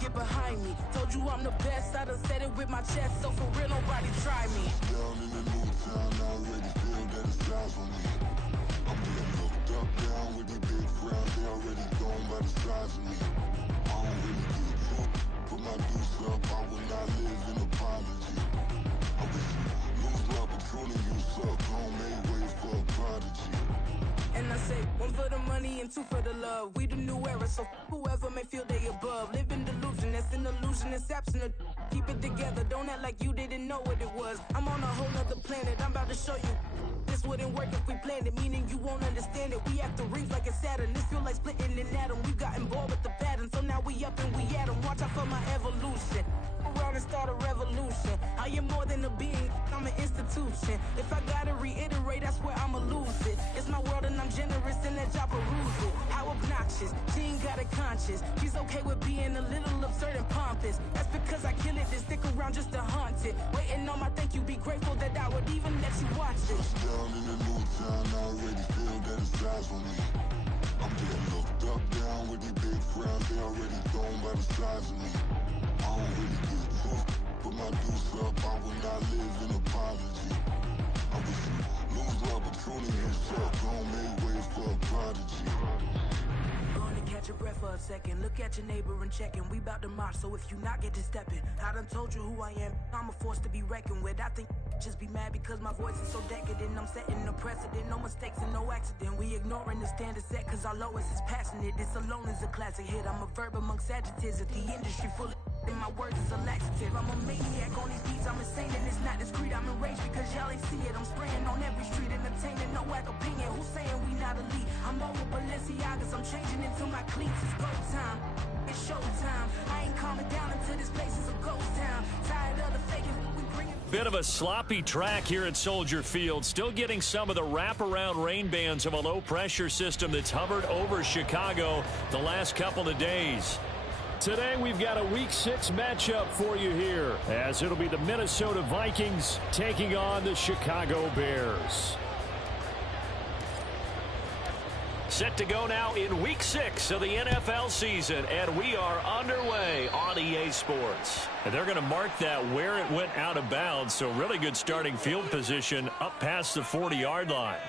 get behind me. Told you I'm the best, I done said it with my chest, so for real, nobody try me. Down in the new town, I already feel that it's eyes on me. I'm getting looked up, down with these big crowds, they already gone by the size of me. I don't really get drunk, put my deuce up, I will not live in apology. I wish you lose my opportunity, you suck, home made way for a prodigy. And I say, one for the money and two for the love. We the new era, so whoever may feel they above. Live in delusion, that's an illusion, it's absent. Keep it together, don't act like you didn't know what it was. I'm on a whole nother planet, I'm about to show you. This wouldn't work if we planned it, meaning you won't understand it. We have to rings like it's Saturn, this feel like splitting an atom. We got involved with the pattern, so now we up and we at 'em. Watch out for my evolution. Around and start a revolution. I am more than a being, I'm an institution. If I gotta reiterate, that's where I'ma lose it. It's my world and I'm generous and that job peruse it. How obnoxious, she ain't got a conscience. She's okay with being a little absurd and pompous. That's because I kill it, then stick around just to haunt it. Waiting on my thank you, be grateful that I would even let you watch this. Down in the new town, I already feel that it's eyes on me. I'm getting looked up, down with these big crowds, they already gone by the size of me. I don't really get drunk, put my deuce up, I will not live in apology. I wish you lose the opportunity, you suck, home made way for a prodigy. Going to catch your breath for a second. Look at your neighbor and checking. We bout to march, so if you not get to stepping. I done told you who I am. I'm a force to be reckoned with. I think just be mad because my voice is so decadent. I'm setting the precedent. No mistakes and no accident. We ignoring the standard set because our lowest is passionate. This alone is a classic hit. I'm a verb amongst adjectives. If the industry full of and my words is a laxative. I'm a maniac on these beats, I'm insane and it's not discreet. I'm enraged because y'all ain't see it. I'm spraying on every street, entertaining, no whack opinion. Who's saying we not elite? I'm over Balenciagas, I'm changing into my cleats. It's go time, it's showtime. I ain't calming down until this place is a ghost town. Tired of the faking, we bring it. Bit of a sloppy track here at Soldier Field. Still getting some of the wraparound rain bands of a low-pressure system that's hovered over Chicago the last couple of days. Today we've got a Week 6 matchup for you here, as it'll be the Minnesota Vikings taking on the Chicago Bears. Set to go now in Week 6 of the NFL season, and we are underway on EA Sports. And they're going to mark that where it went out of bounds, so really good starting field position up past the 40-yard line.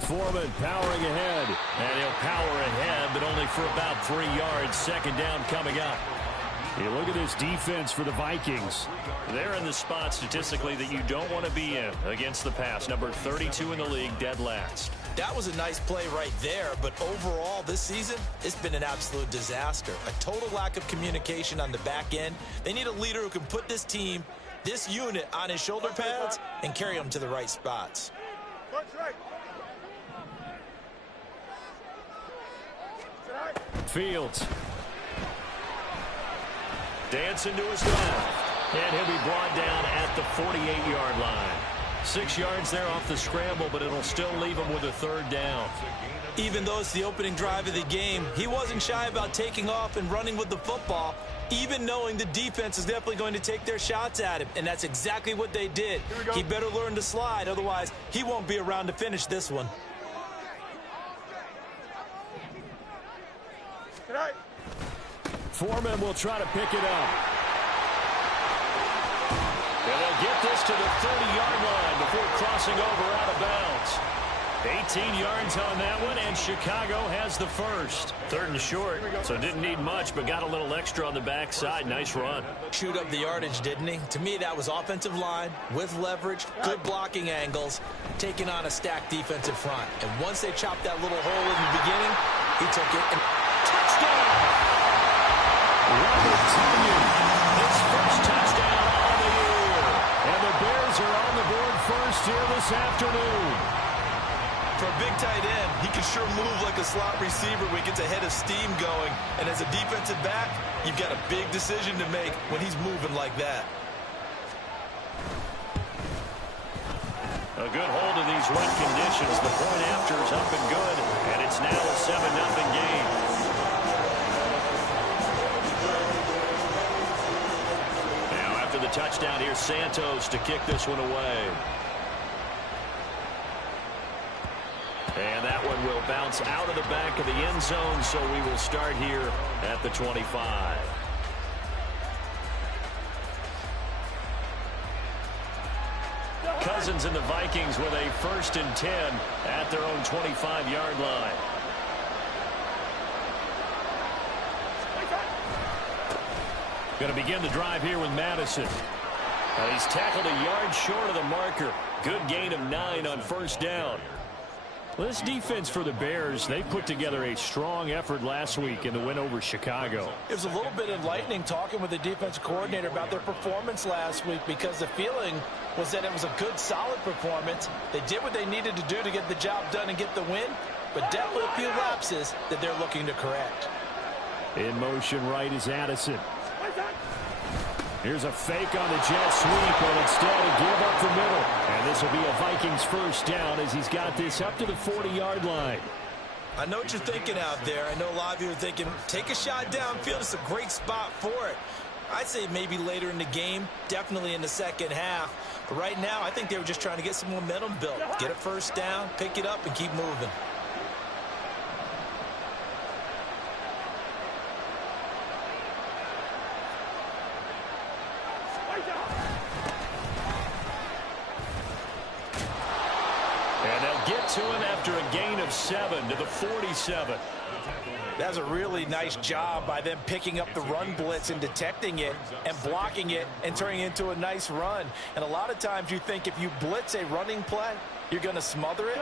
Foreman powering ahead, and he'll power ahead, but only for about 3 yards. Second down coming up. You look at this defense for the Vikings. They're in the spot statistically that you don't want to be in against the pass. Number 32 in the league, dead last. That was a nice play right there, but overall this season, it's been an absolute disaster. A total lack of communication on the back end. They need a leader who can put this team, this unit, on his shoulder pads and carry them to the right spots. Fields. Dancing to his left. And he'll be brought down at the 48-yard line. 6 yards there off the scramble, but it'll still leave him with a third down. Even though it's the opening drive of the game, he wasn't shy about taking off and running with the football, even knowing the defense is definitely going to take their shots at him, and that's exactly what they did. He better learn to slide, otherwise he won't be around to finish this one. Foreman will try to pick it up. And they'll get this to the 30-yard line before crossing over out of bounds. 18 yards on that one, and Chicago has the first. Third and short, so didn't need much, but got a little extra on the backside. Nice run. Chewed up the yardage, didn't he? To me, that was offensive line with leverage, good blocking angles, taking on a stacked defensive front. And once they chopped that little hole in the beginning, he took it and touchdown! Robert Tonyan, his first touchdown on the year. And the Bears are on the board first here this afternoon. For a big tight end, he can sure move like a slot receiver when he gets a head of steam going. And as a defensive back, you've got a big decision to make when he's moving like that. A good hold in these wet conditions. The point after is up and good, and it's now a 7-0 game. Now after the touchdown, here's Santos to kick this one away. And that one will bounce out of the back of the end zone, so we will start here at the 25. Cousins and the Vikings with a 1st and 10 at their own 25-yard line. Going to begin the drive here with Madison. He's tackled a yard short of the marker. Good gain of 9 on 1st down. Well, this defense for the Bears, they put together a strong effort last week in the win over Chicago. It was a little bit enlightening talking with the defensive coordinator about their performance last week, because the feeling was that it was a good, solid performance. They did what they needed to do to get the job done and get the win, but definitely a few lapses that they're looking to correct. In motion right is Addison. Here's a fake on the jet sweep, but instead a give up the middle. And this will be a Vikings 1st down as he's got this up to the 40-yard line. I know what you're thinking out there. I know a lot of you are thinking, take a shot downfield. It's a great spot for it. I'd say maybe later in the game, definitely in the second half. But right now, I think they were just trying to get some momentum built. Get a 1st down, pick it up, and keep moving. Get to him after a gain of 7 to the 47. That's a really nice job by them picking up the run blitz and detecting it and blocking it and turning it into a nice run. And a lot of times you think if you blitz a running play, you're going to smother it.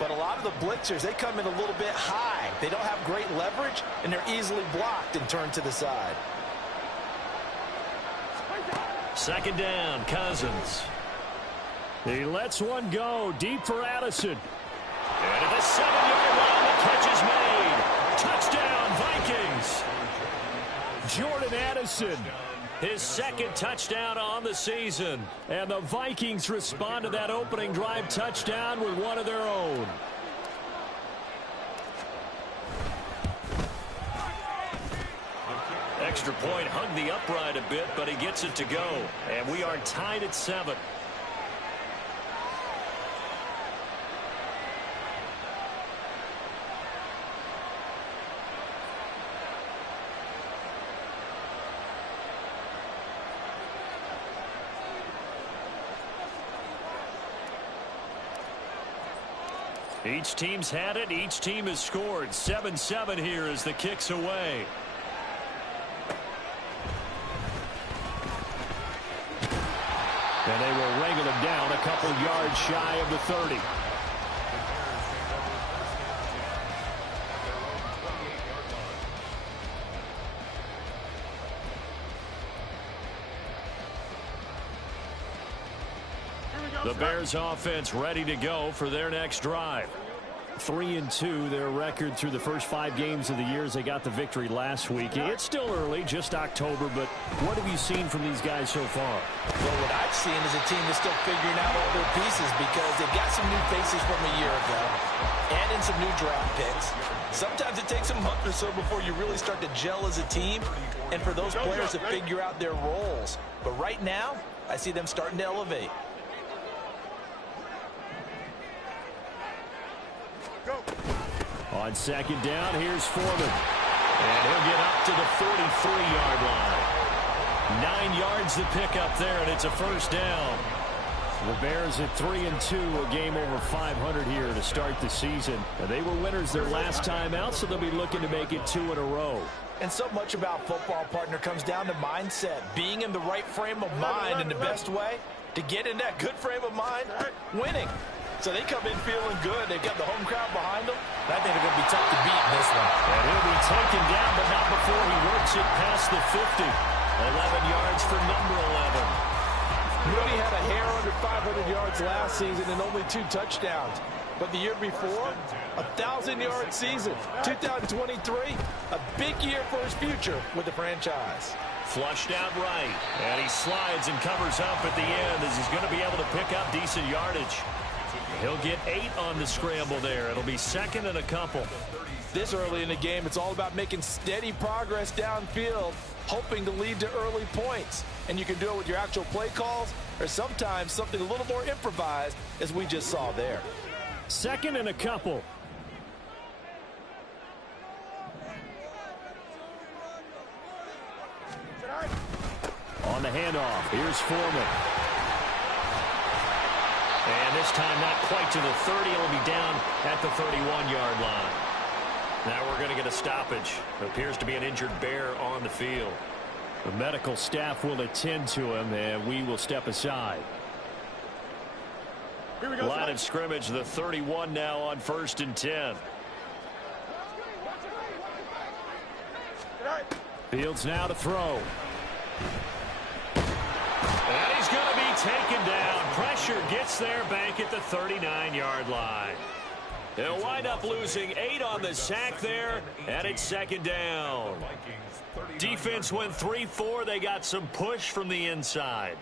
But a lot of the blitzers, they come in a little bit high. They don't have great leverage, and they're easily blocked and turned to the side. 2nd down, Cousins. He lets one go deep for Addison. And at the 7-yard line, the catch is made. Touchdown, Vikings. Jordan Addison, his 2nd touchdown on the season. And the Vikings respond to that opening drive touchdown with one of their own. Extra point hugged the upright a bit, but he gets it to go. And we are tied at 7. Each team's had it. Each team has scored. 7-7 here as the kick's away. And they will wrangle him down a couple yards shy of the 30. The Bears offense ready to go for their next drive. 3-2 their record through the first 5 games of the year as they got the victory last week. It's still early, just October, but what have you seen from these guys so far? Well, what I've seen is a team that's still figuring out all their pieces, because they've got some new faces from a year ago and in some new draft picks. Sometimes it takes a month or so before you really start to gel as a team and for those players to figure out their roles. But right now, I see them starting to elevate. On 2nd down, here's Foreman. And he'll get up to the 43-yard line. 9 yards to pick up there, and it's a 1st down. The Bears at 3-2, a game over 500 here to start the season. They were winners their last time out, so they'll be looking to make it 2 in a row. And so much about football, partner, comes down to mindset. Being in the right frame of mind, and the best way to get in that good frame of mind, winning. So they come in feeling good. They've got the home crowd behind them. And I think they're going to be tough to beat in this one. And he'll be taken down, but not before he works it past the 50. 11 yards for number 11. He only had a hair under 500 yards last season and only 2 touchdowns. But the year before, 1,000-yard season. 2023, a big year for his future with the franchise. Flushed out right, and he slides and covers up at the end as he's going to be able to pick up decent yardage. He'll get 8 on the scramble there. It'll be second and a couple. This early in the game, it's all about making steady progress downfield, hoping to lead to early points. And you can do it with your actual play calls or sometimes something a little more improvised, as we just saw there. Second and a couple. On the handoff, here's Foreman. And this time not quite to the 30. It'll be down at the 31-yard line. Now we're going to get a stoppage. It appears to be an injured Bear on the field. The medical staff will attend to him, and we will step aside. Here we go, line of scrimmage, the 31 now on 1st and 10. Fields now to throw. And he's going to be taken down. Pressure gets there back at the 39-yard line. They'll wind up losing 8 on the sack there, and it's second down. Defense went 3-4. They got some push from the inside.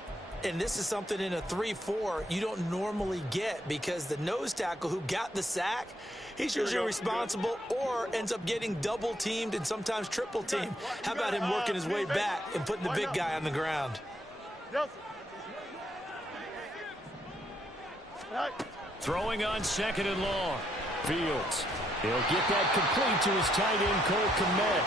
And this is something in a 3-4 you don't normally get, because the nose tackle who got the sack, he's usually responsible or ends up getting double teamed and sometimes triple teamed. How about him working his way back and putting the big guy on the ground? Throwing on second and long. Fields. He'll get that complete to his tight end, Cole Kmet.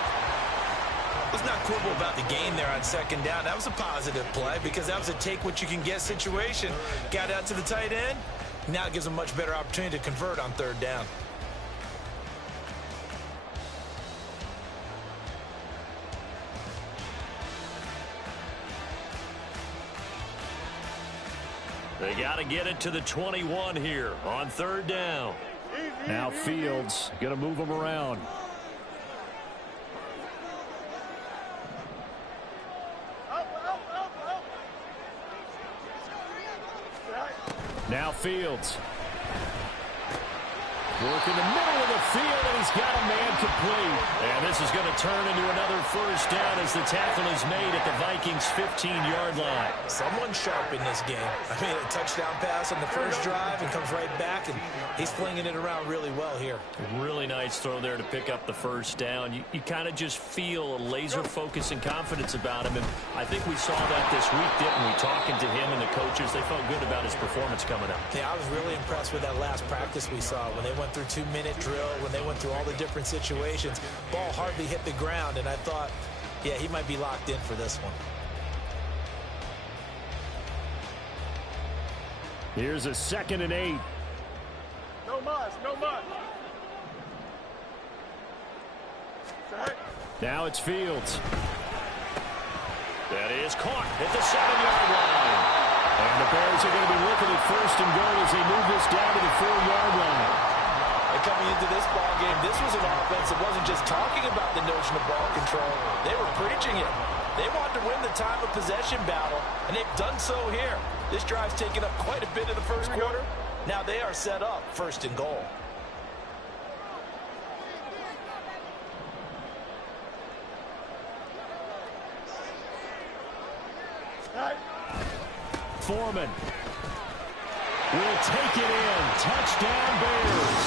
Let's not quibble about the game there on second down. That was a positive play because that was a take-what-you-can-get situation. Got out to the tight end. Now it gives him a much better opportunity to convert on third down. They got to get it to the 21 here on third down. Now Fields going to move them around. Now Fields. Work in the middle of the field, and he's got a man complete. And this is going to turn into another first down as the tackle is made at the Vikings' 15-yard line. Someone sharp in this game. I mean, a touchdown pass on the first drive and comes right back, and he's flinging it around really well here. Really nice throw there to pick up the first down. You kind of just feel a laser focus and confidence about him, and I think we saw that this week, didn't we? Talking to him and the coaches, they felt good about his performance coming up. Yeah, I was really impressed with that last practice we saw when they went through 2-minute drill, when they went through all the different situations. Ball hardly hit the ground, and I thought, yeah, he might be locked in for this one. Here's a 2nd and 8. No muss, no muss. Now it's Fields. That is caught at the 7-yard line. And the Bears are going to be looking at 1st and goal as they move this down to the 4-yard line. And coming into this ball game, this was an offense that wasn't just talking about the notion of ball control. They were preaching it. They wanted to win the time of possession battle, and they've done so here. This drive's taken up quite a bit of the first quarter. Now they are set up 1st and goal. Foreman will take it in. Touchdown, Bears.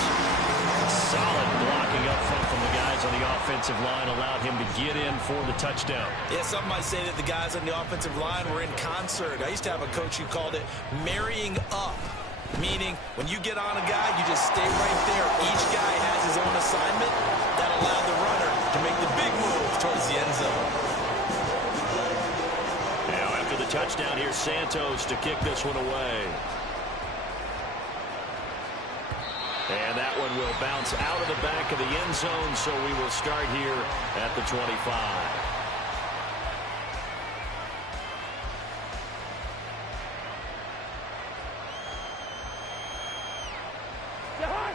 Solid blocking up front from the guys on the offensive line allowed him to get in for the touchdown. Yeah, some might say that the guys on the offensive line were in concert. I used to have a coach who called it marrying up, meaning when you get on a guy, you just stay right there. Each guy has his own assignment that allowed the runner to make the big move towards the end zone. Now after the touchdown, here's Santos to kick this one away. And that one will bounce out of the back of the end zone, so we will start here at the 25.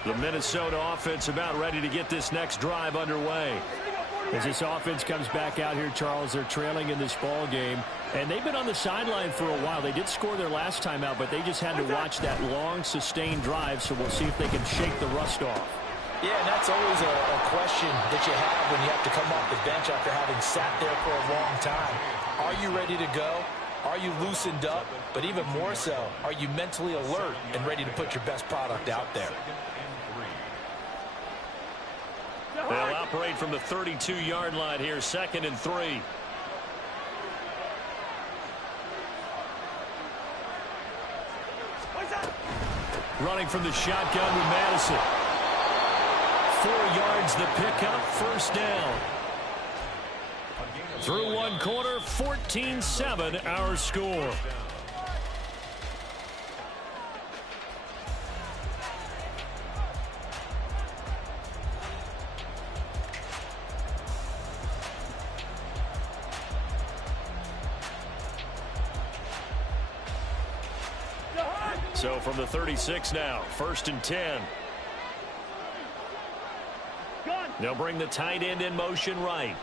The Minnesota offense about ready to get this next drive underway. As this offense comes back out here, Charles, they're trailing in this ball game. And they've been on the sideline for a while. They did score their last time out, but they just had to watch that long, sustained drive, so we'll see if they can shake the rust off. Yeah, and that's always a question that you have when you have to come off the bench after having sat there for a long time. Are you ready to go? Are you loosened up? But even more so, are you mentally alert and ready to put your best product out there? They'll operate from the 32-yard line here, 2nd and 3. Running from the shotgun with Madison. 4 yards the pickup, 1st down. Through one quarter, 14-7 our score. So from the 36 now, 1st and 10. They'll bring the tight end in motion right.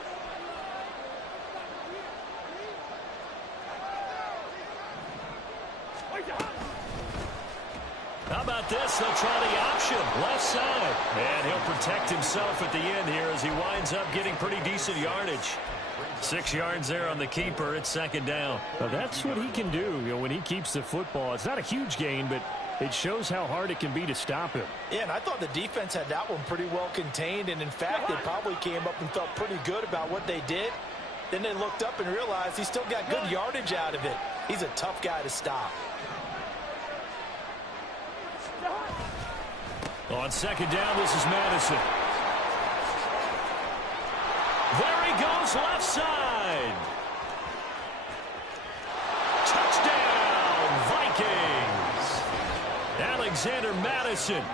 How about this? They'll try the option, left side. And he'll protect himself at the end here as he winds up getting pretty decent yardage. 6 yards there on the keeper. It's 2nd down. Now that's what he can do, when he keeps the football. It's not a huge gain, but it shows how hard it can be to stop him. Yeah, and I thought the defense had that one pretty well contained, and in fact, they probably came up and felt pretty good about what they did. Then they looked up and realized he still got good yardage out of it. He's a tough guy to stop. On 2nd down, this is Madison. There he goes, left side. Touchdown, Vikings. Alexander Madison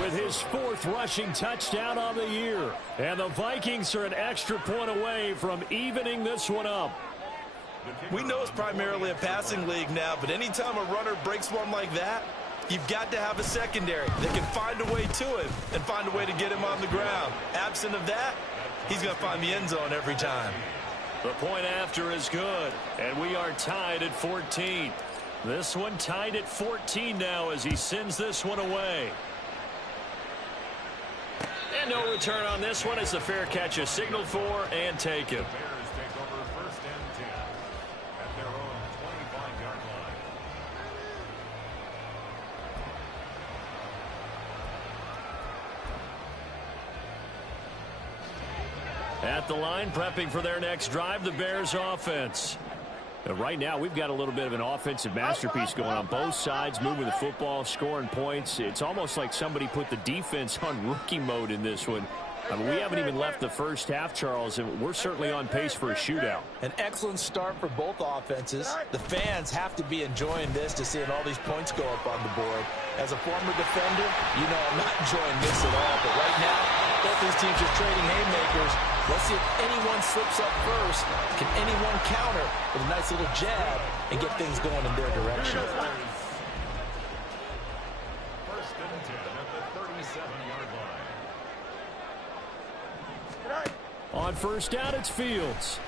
with his 4th rushing touchdown on the year. And the Vikings are an extra point away from evening this one up. We know it's primarily a passing league now, but anytime a runner breaks one like that, you've got to have a secondary that can find a way to him and find a way to get him on the ground. Absent of that, he's going to find the end zone every time. The point after is good, and we are tied at 14. This one tied at 14 now as he sends this one away. And no return on this one as the fair catch is signaled for and taken. At the line, prepping for their next drive, the Bears offense. Right now, we've got a little bit of an offensive masterpiece going on both sides, moving the football, scoring points. It's almost like somebody put the defense on rookie mode in this one. I mean, we haven't even left the first half, Charles, and we're certainly on pace for a shootout. An excellent start for both offenses. The fans have to be enjoying this to seeing all these points go up on the board. As a former defender, you know I'm not enjoying this at all. But right now, both these teams are trading haymakers. Let's see if anyone slips up first. Can anyone counter with a nice little jab and get things going in their direction? 1st and 10 at the 37-yard line. On 1st down, it's Fields.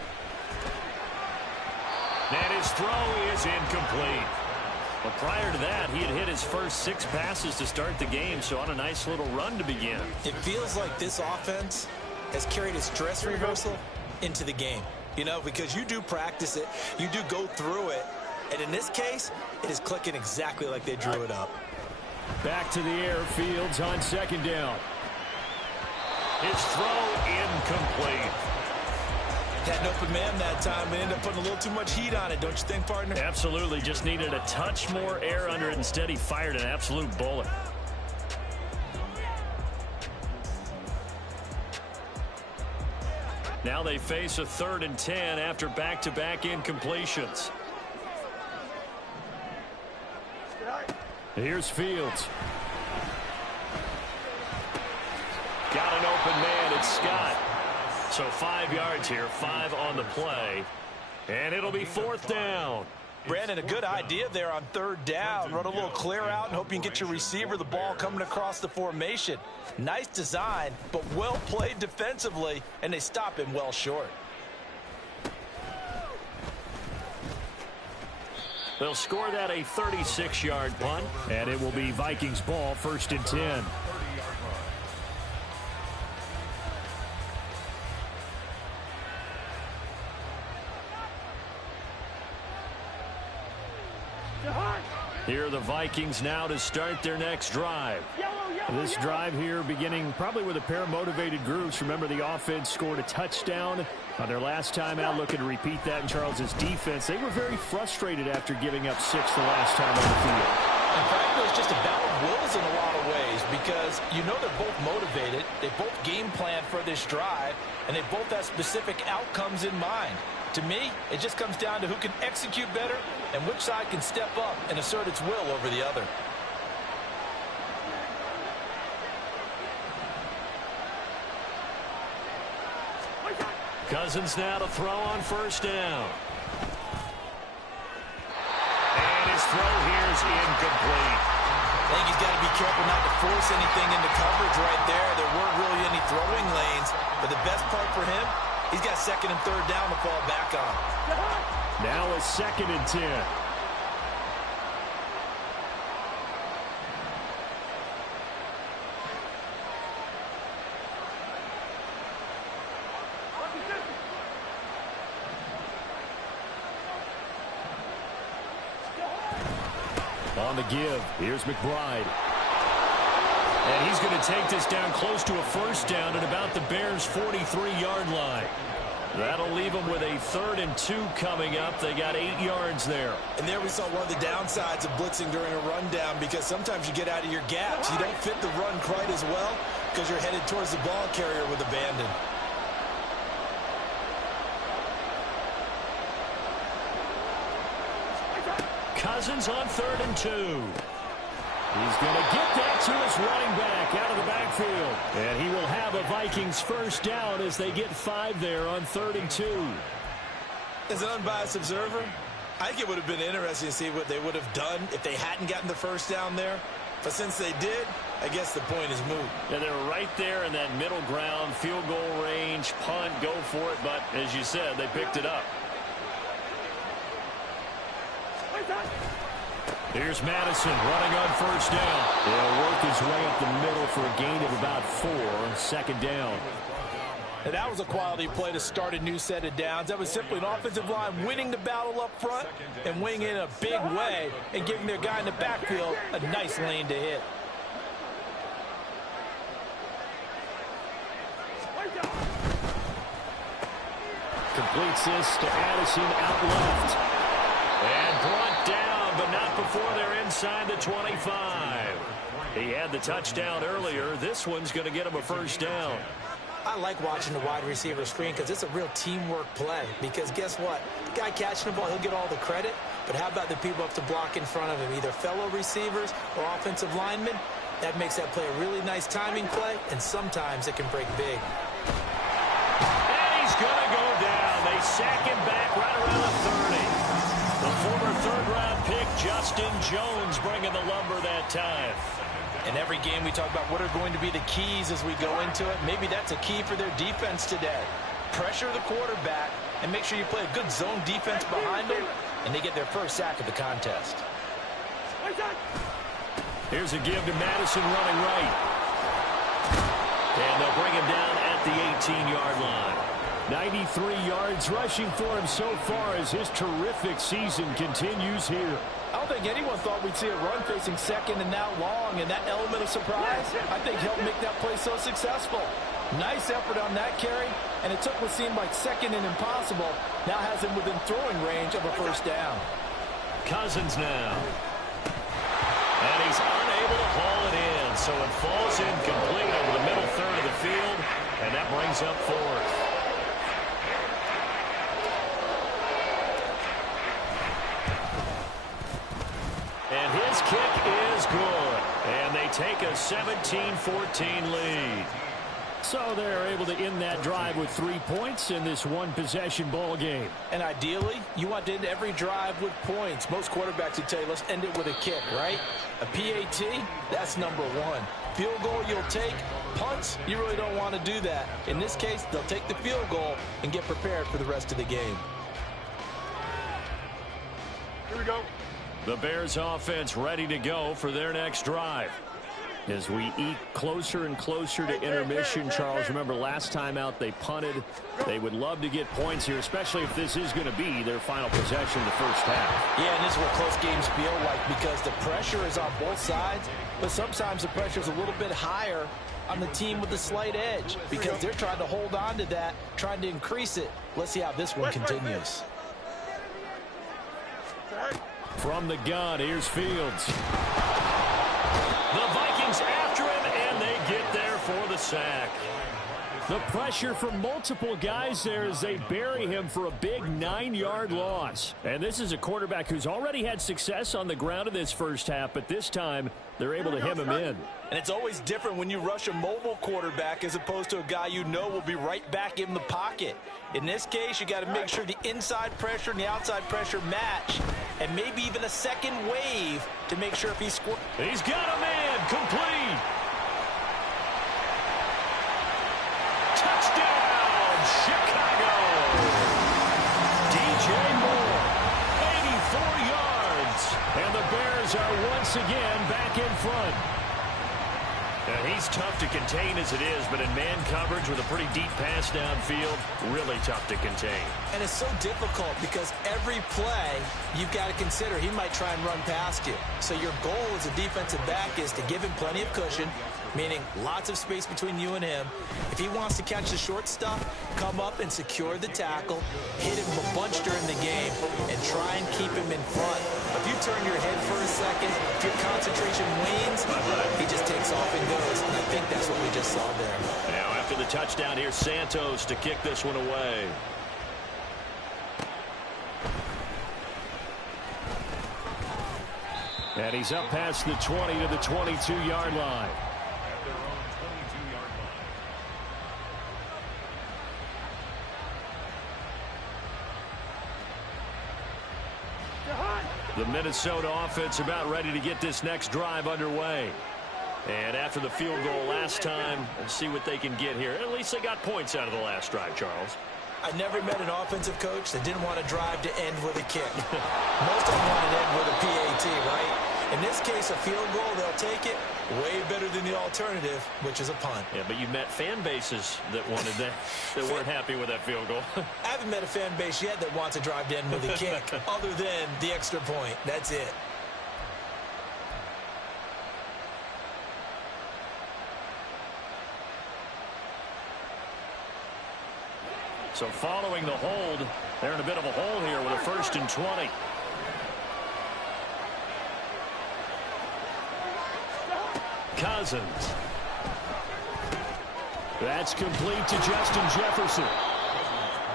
And his throw is incomplete. But prior to that, he had hit his first 6 passes to start the game, so on a nice little run to begin. It feels like this offense has carried its dress rehearsal into the game. You know, because you do practice it, you do go through it, and in this case, it is clicking exactly like they drew it up. Back to the air, Fields on 2nd down. His throw incomplete. Had an open man that time, but ended up putting a little too much heat on it, don't you think, partner? Absolutely, just needed a touch more air under it. Instead, he fired an absolute bullet. Now they face a 3rd and 10 after back-to-back incompletions. Here's Fields. Got an open man, it's Scott. So 5 yards here, 5 on the play. And it'll be 4th down. Brandon, a good idea there on 3rd down. Run a little clear out and hope you can get your receiver the ball coming across the formation. Nice design, but well played defensively, and they stop him well short. They'll score that a 36-yard punt. And it will be Vikings ball, 1st and 10. Here are the Vikings now to start their next drive. This drive here beginning probably with a pair of motivated groups. Remember, the offense scored a touchdown on their last time out, looking to repeat that in Charles's defense. They were very frustrated after giving up 6 the last time on the field. And frankly, it's just a battle of wills in a lot of ways because you know they're both motivated. They both game plan for this drive, and they both have specific outcomes in mind. To me, it just comes down to who can execute better and which side can step up and assert its will over the other. Cousins now to throw on 1st down. And his throw here is incomplete. I think he's got to be careful not to force anything into coverage right there. There weren't really any throwing lanes, but the best part for him, he's got 2nd and 3rd down to fall back on. Now a 2nd and 10. On the give, here's McBride. And he's going to take this down close to a 1st down at about the Bears' 43-yard line. That'll leave them with a 3rd and 2 coming up. They got 8 yards there. And there we saw one of the downsides of blitzing during a rundown because sometimes you get out of your gaps. You don't fit the run quite as well because you're headed towards the ball carrier with abandon. Cousins on 3rd and 2. He's going to get that to his running back out of the backfield. And he will have a Vikings 1st down as they get 5 there on 3rd and 2. As an unbiased observer, I think it would have been interesting to see what they would have done if they hadn't gotten the 1st down there. But since they did, I guess the point is moot. Yeah, they were right there in that middle ground, field goal range, punt, go for it. But as you said, they picked it up. Here's Madison running on 1st down. He'll work his way up the middle for a gain of about 4. 2nd down. And that was a quality play to start a new set of downs. That was simply an offensive line winning the battle up front and winning in a big way and giving their guy in the backfield a nice lane to hit. Completes this to Addison out left. And brought down, but not before they're inside the 25. He had the touchdown earlier. This one's going to get him a 1st down. I like watching the wide receiver screen because it's a real teamwork play. Because guess what? The guy catching the ball, he'll get all the credit. But how about the people up to block in front of him, either fellow receivers or offensive linemen? That makes that play a really nice timing play, and sometimes it can break big. And he's going to go down. They sack him back right around the 30. The former 3rd-round pick, Justin Jones, bringing the lumber that time. In every game we talk about what are going to be the keys as we go into it. Maybe that's a key for their defense today. Pressure the quarterback and make sure you play a good zone defense behind them, and they get their 1st sack of the contest. Here's a give to Madison running right. And they'll bring him down at the 18-yard line. 93 yards rushing for him so far as his terrific season continues here. I don't think anyone thought we'd see a run facing 2nd and that long, and that element of surprise, I think, helped make that play so successful. Nice effort on that carry, and it took what seemed like 2nd and impossible. Now has him within throwing range of a 1st down. Cousins now. And he's unable to haul it in, so it falls incomplete over the middle 3rd of the field, and that brings up 4th. And his kick is good. And they take a 17-14 lead. So they're able to end that drive with 3 points in this one-possession ball game. And ideally, you want to end every drive with points. Most quarterbacks would tell you, let's end it with a kick, right? A PAT, that's number 1. Field goal you'll take. Punts, you really don't want to do that. In this case, they'll take the field goal and get prepared for the rest of the game. Here we go. The Bears offense ready to go for their next drive. As we eke closer and closer to intermission, Charles, remember last time out they punted. They would love to get points here, especially if this is going to be their final possession of the first half. Yeah, and this is what close games feel like because the pressure is on both sides, but sometimes the pressure is a little bit higher on the team with the slight edge because they're trying to hold on to that, trying to increase it. Let's see how this one continues. From the gun, here's Fields. The Vikings after him, and they get there for the sack. The pressure from multiple guys there as they bury him for a big 9-yard loss. And this is a quarterback who's already had success on the ground in this first half, but this time they're able to hem him in. And it's always different when you rush a mobile quarterback as opposed to a guy you know will be right back in the pocket. In this case, you got to make sure the inside pressure and the outside pressure match, and maybe even a second wave to make sure if he scores. He's got a man complete. Touchdown, Chicago. DJ Moore, 84 yards. And the Bears are once again back in front. And he's tough to contain as it is, but in man coverage with a pretty deep pass downfield, really tough to contain. And it's so difficult because every play you've got to consider he might try and run past you. So your goal as a defensive back is to give him plenty of cushion, meaning lots of space between you and him. If he wants to catch the short stuff, come up and secure the tackle, hit him a bunch during the game, and try and keep him in front. If you turn your head for a second, if your concentration wanes, he just takes off and goes. And I think that's what we just saw there. Now after the touchdown, here's Santos to kick this one away. And he's up past the 20 to the 22-yard line. At their own 22-yard line. The Minnesota offense about ready to get this next drive underway. And after the field goal last time, let's see what they can get here. At least they got points out of the last drive, Charles. I never met an offensive coach that didn't want to drive to end with a kick. Most of them want to end with a PAT, right? In this case, a field goal, they'll take it way better than the alternative, which is a punt. Yeah, but you met fan bases that wanted that, that weren't happy with that field goal. I haven't met a fan base yet that wants to drive to end with a kick, other than the extra point. That's it. So following the hold, they're in a bit of a hole here with a 1st and 20. Cousins. That's complete to Justin Jefferson.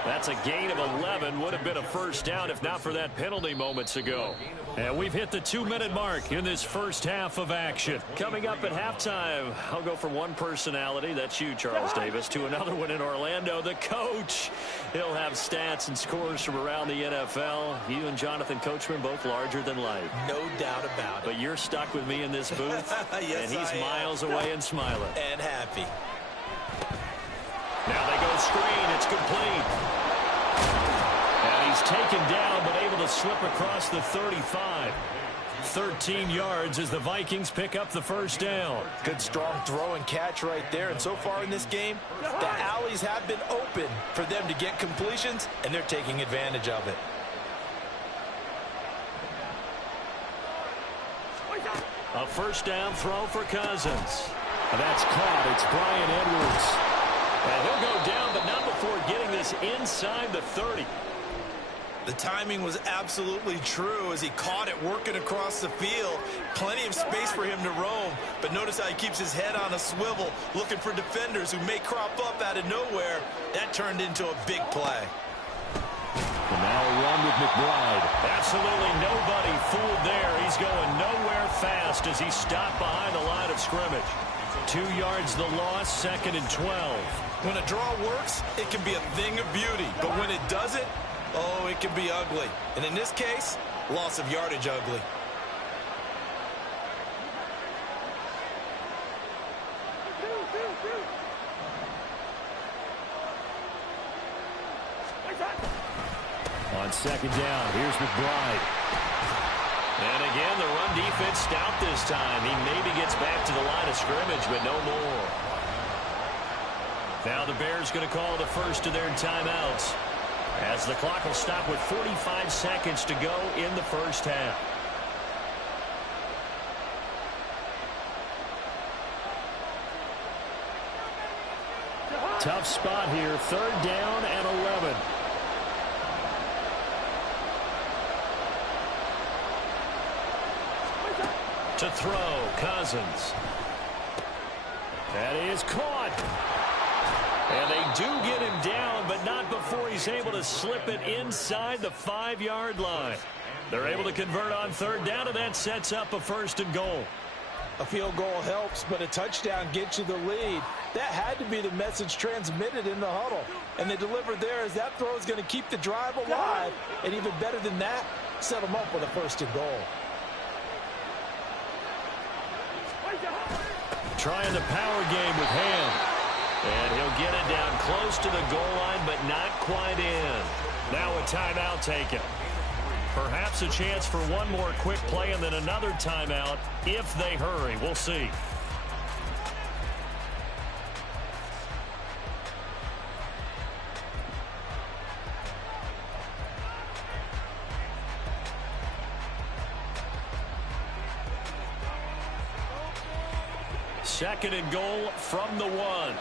That's a gain of 11. Would have been a first down if not for that penalty moments ago. And we've hit the 2-minute mark in this first half of action. Coming up at halftime, I'll go from one personality, that's you, Charles Davis, to another one in Orlando, the coach. He'll have stats and scores from around the NFL. You and Jonathan Coachman both larger than life. No doubt about it. But you're stuck with me in this booth, yes, and he's miles away and smiling. And happy. Now they go screen. It's complete. And he's taken down, but able to slip across the 35. 13 yards as the Vikings pick up the first down. Good strong throw and catch right there. And so far in this game, the alleys have been open for them to get completions, and they're taking advantage of it. A first down throw for Cousins. And that's caught. It's Bryan Edwards. And he'll go down, but not before getting this inside the 30. The timing was absolutely true as he caught it working across the field. Plenty of space for him to roam, but notice how he keeps his head on a swivel, looking for defenders who may crop up out of nowhere. That turned into a big play. And now a run with McBride. Absolutely nobody fooled there. He's going nowhere fast as he stopped behind the line of scrimmage. 2 yards the loss, 2nd and 12. When a draw works, it can be a thing of beauty, but when it doesn't, oh, it can be ugly. And in this case, loss of yardage ugly. On 2nd down, here's McBride. And again, the run defense stout this time. He maybe gets back to the line of scrimmage, but no more. Now the Bears going to call the first of their timeouts, as the clock will stop with 45 seconds to go in the first half. Tough spot here. 3rd down and 11. To throw, Cousins. That is caught. And they do get him down, but not before he's able to slip it inside the 5-yard line. They're able to convert on 3rd down, and that sets up a 1st and goal. A field goal helps, but a touchdown gets you the lead. That had to be the message transmitted in the huddle. And they delivered there as that throw is going to keep the drive alive. And even better than that, set them up with a 1st and goal. Trying the power game with Ham. And he'll get it down close to the goal line, but not quite in. Now a timeout taken. Perhaps a chance for one more quick play and then another timeout if they hurry. We'll see. Second and goal from the 1.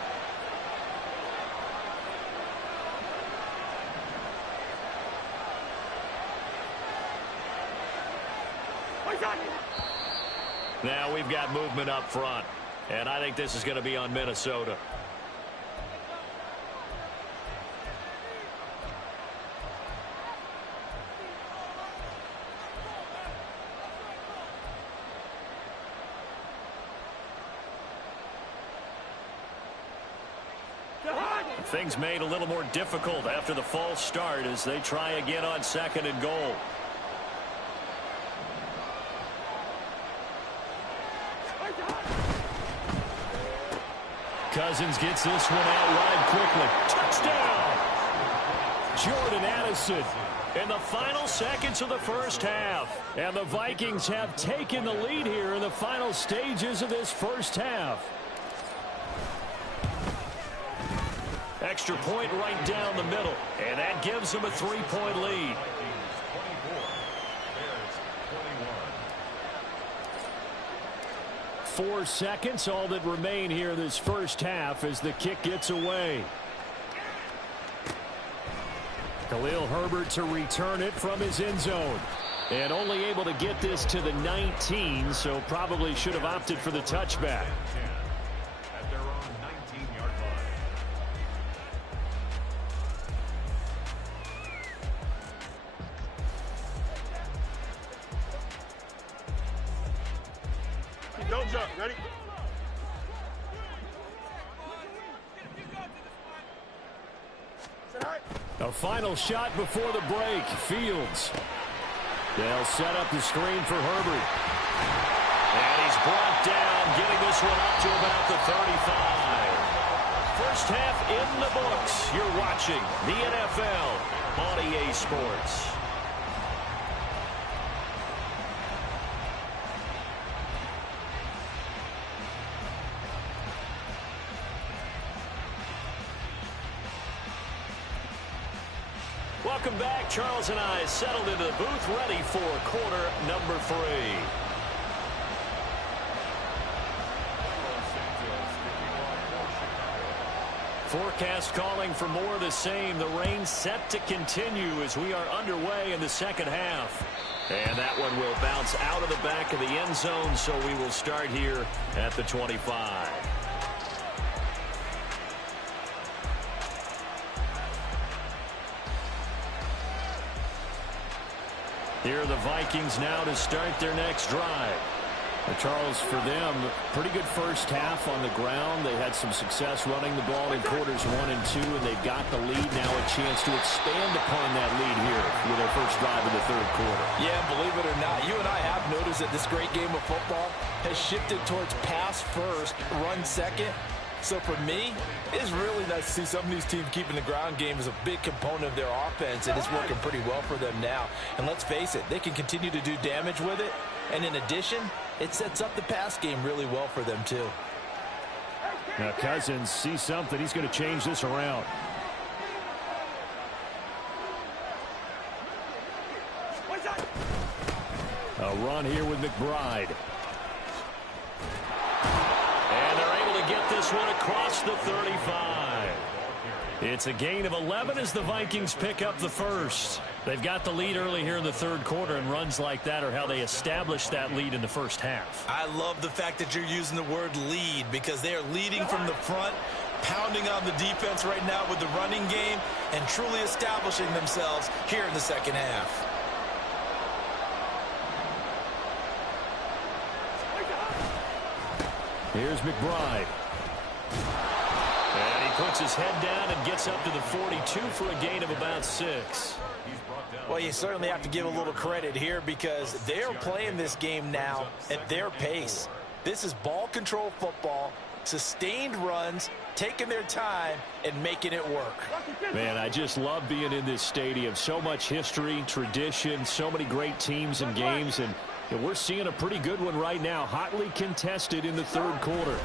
Now we've got movement up front, and I think this is going to be on Minnesota. Things made a little more difficult after the false start as they try again on 2nd and goal. Cousins gets this one out wide quickly. Touchdown! Jordan Addison in the final seconds of the first half. And the Vikings have taken the lead here in the final stages of this first half. Extra point right down the middle. And that gives them a 3-point lead. 4 seconds, all that remain here in this first half as the kick gets away. Khalil Herbert to return it from his end zone. And only able to get this to the 19, so probably should have opted for the touchback. At their own 19-yard line. Don't jump. Ready? A final shot before the break. Fields. They'll set up the screen for Herbert. And he's brought down, getting this one up to about the 35. First half in the books. You're watching the NFL on EA Sports. Welcome back. Charles and I settled into the booth, ready for quarter number 3. Forecast calling for more of the same. The rain set to continue as we are underway in the second half. And that one will bounce out of the back of the end zone, so we will start here at the 25. Here are the Vikings now to start their next drive. Charles, for them, pretty good first half on the ground. They had some success running the ball in quarters 1 and 2, and they've got the lead now, a chance to expand upon that lead here with their first drive in the third quarter. Yeah, believe it or not, you and I have noticed that this great game of football has shifted towards pass first, run second. So for me, it's really nice to see some of these teams keeping the ground game as a big component of their offense, and it's working pretty well for them now. And let's face it, they can continue to do damage with it. And in addition, it sets up the pass game really well for them too. Now Cousins sees something. He's going to change this around. A run here with McBride. And they're able to get this one across the 35. It's a gain of 11 as the Vikings pick up the first. They've got the lead early here in the third quarter, and runs like that are how they established that lead in the first half. I love the fact that you're using the word lead, because they are leading from the front, pounding on the defense right now with the running game, and truly establishing themselves here in the second half. Here's McBride. And he puts his head down and gets up to the 42 for a gain of about 6. Well, you certainly have to give a little credit here, because they're playing this game now at their pace. This is ball control football, sustained runs, taking their time, and making it work. Man, I just love being in this stadium. So much history, tradition, so many great teams and games, and we're seeing a pretty good one right now, hotly contested in the third quarter.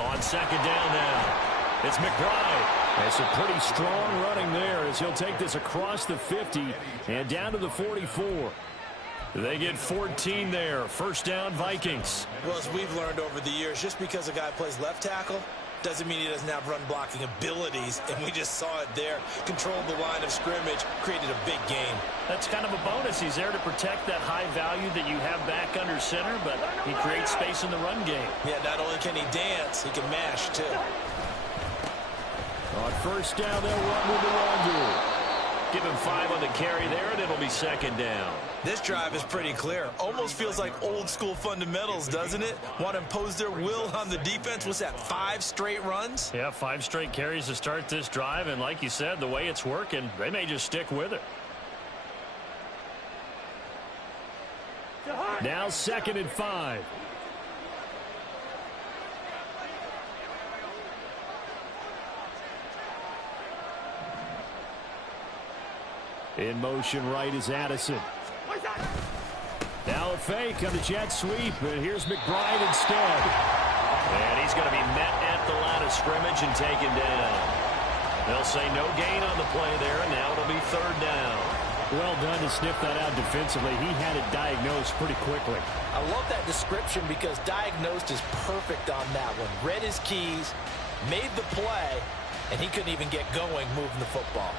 On second down now, it's McBride. It's a pretty strong running there as he'll take this across the 50 and down to the 44. They get 14 there. First down, Vikings. Well, as we've learned over the years, just because a guy plays left tackle doesn't mean he doesn't have run blocking abilities, and we just saw it there. Controlled the line of scrimmage, created a big gain. That's kind of a bonus. He's there to protect that high value that you have back under center, but he creates space in the run game. Yeah, not only can he dance, he can mash too. On first down, they'll run with the Longo. Give him 5 on the carry there, and it'll be second down. This drive is pretty clear. Almost feels like old school fundamentals, doesn't it? Want to impose their will on the defense. What's that, 5 straight runs? Yeah, 5 straight carries to start this drive, and like you said, the way it's working, they may just stick with it. Now second and 5. In motion right is Addison. Now a fake on the jet sweep, and here's McBride instead. And he's going to be met at the line of scrimmage and taken down. They'll say no gain on the play there, and now it'll be third down. Well done to sniff that out defensively. He had it diagnosed pretty quickly. I love that description, because diagnosed is perfect on that one. Read his keys, made the play, and he couldn't even get going moving the football.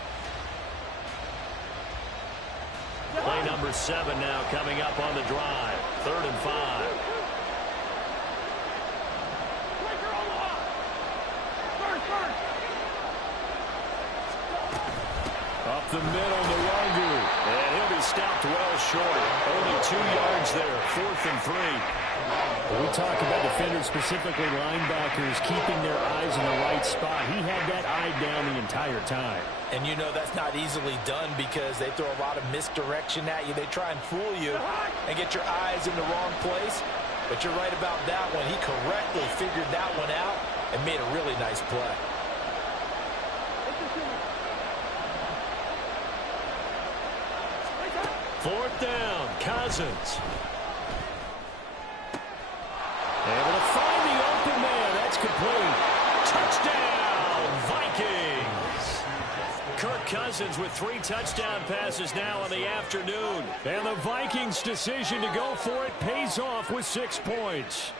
Play number 7 now coming up on the drive. 3rd and 5. Up the middle, Nwangu. And he'll be stopped well short. Only 2 yards there. 4th and 3. When we talk about defenders, specifically linebackers, keeping their eyes in the right spot, he had that eye down the entire time. And you know that's not easily done, because they throw a lot of misdirection at you. They try and fool you and get your eyes in the wrong place. But you're right about that one. He correctly figured that one out and made a really nice play. Fourth down, Cousins. Able to find the open man. That's complete. Touchdown, Vikings. Kirk Cousins with 3 touchdown passes now in the afternoon. And the Vikings' decision to go for it pays off with 6 points.